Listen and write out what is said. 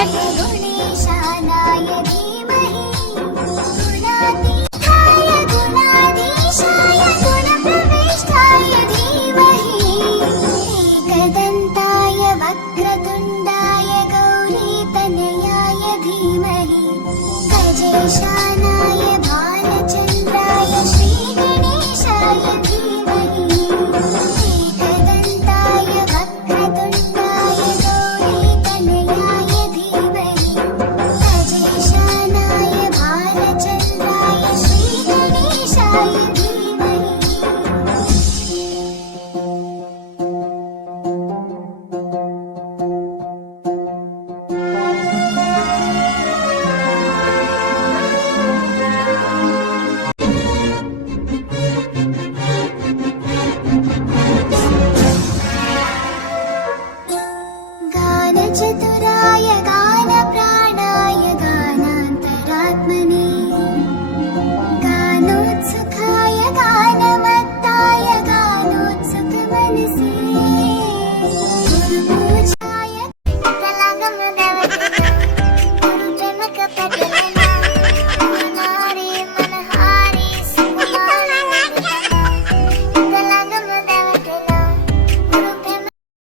काय? गुणेशानाय धीमहि गुणातीताय गुणाधीशाय गुणप्रविष्टाय धीमहि एकदन्ताय वक्रतुण्डाय गौरीतनयाय धीमहि गजेशानाय भालचन्द्राय श्रीगणेशाय धीमहि एकदन्ताय वक्रतुण्डाय गौरीतनयाय धीमहि गजेशानाय भालचन्द्राय श्रीगणेशाय धीमहि गानचतुराय गानप्राणाय गानान्तरात्मने गानोत्सुकाय गानमत्ताय गानोत्सुकमनसे गुरुपूजाय